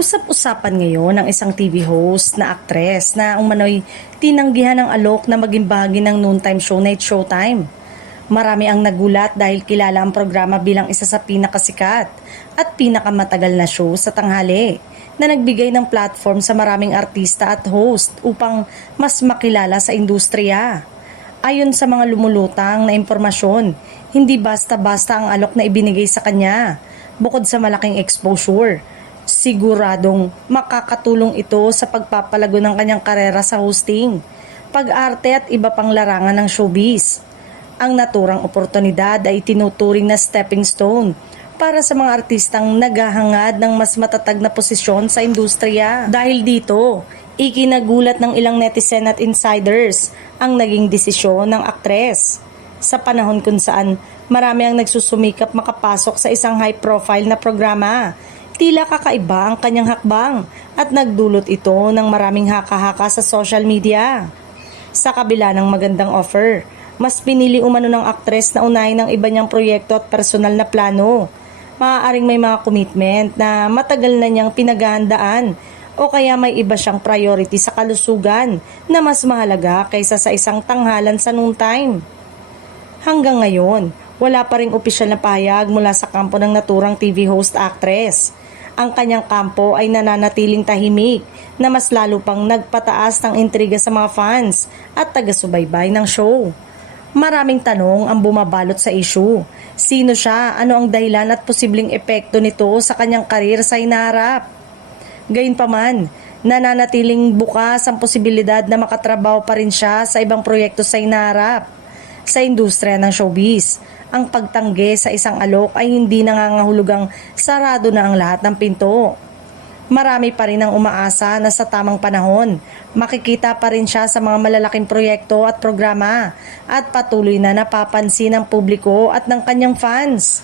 Usap-usapan ngayon ng isang TV host na aktres na umano'y tinanggihan ng alok na maging bahagi ng noontime show Night Showtime. Marami ang nagulat dahil kilala ang programa bilang isa sa pinakasikat at pinakamatagal na show sa tanghali na nagbigay ng platform sa maraming artista at host upang mas makilala sa industriya. Ayon sa mga lumulutang na impormasyon, hindi basta-basta ang alok na ibinigay sa kanya. Bukod sa malaking exposure, siguradong makakatulong ito sa pagpapalago ng kanyang karera sa hosting, pag-arte at iba pang larangan ng showbiz. Ang naturang oportunidad ay tinuturing na stepping stone para sa mga artistang naghahangad ng mas matatag na posisyon sa industriya. Dahil dito, ikinagulat ng ilang netizen at insiders ang naging desisyon ng aktres. Sa panahon kung saan marami ang nagsusumikap makapasok sa isang high-profile na programa, tila kakaiba ang kanyang hakbang at nagdulot ito ng maraming haka-haka sa social media. Sa kabila ng magandang offer, mas pinili umano ng aktres na unahin ang iba niyang proyekto at personal na plano. Maaaring may mga commitment na matagal na niyang pinaghahandaan o kaya may iba siyang priority sa kalusugan na mas mahalaga kaysa sa isang tanghalan sa noontime. Hanggang ngayon, wala pa ring opisyal na pahayag mula sa kampo ng naturang TV host actress. Ang kanyang kampo ay nananatiling tahimik na mas lalo pang nagpataas ng intriga sa mga fans at taga-subaybay ng show. Maraming tanong ang bumabalot sa issue. Sino siya? Ano ang dahilan at posibleng epekto nito sa kanyang karir sa hinaharap? Gayunpaman, nananatiling bukas ang posibilidad na makatrabaho pa rin siya sa ibang proyekto sa hinaharap. Sa industriya ng showbiz, ang pagtanggi sa isang alok ay hindi nangangahulugang sarado na ang lahat ng pinto. Marami pa rin ang umaasa na sa tamang panahon, makikita pa rin siya sa mga malalaking proyekto at programa at patuloy na napapansin ng publiko at ng kanyang fans.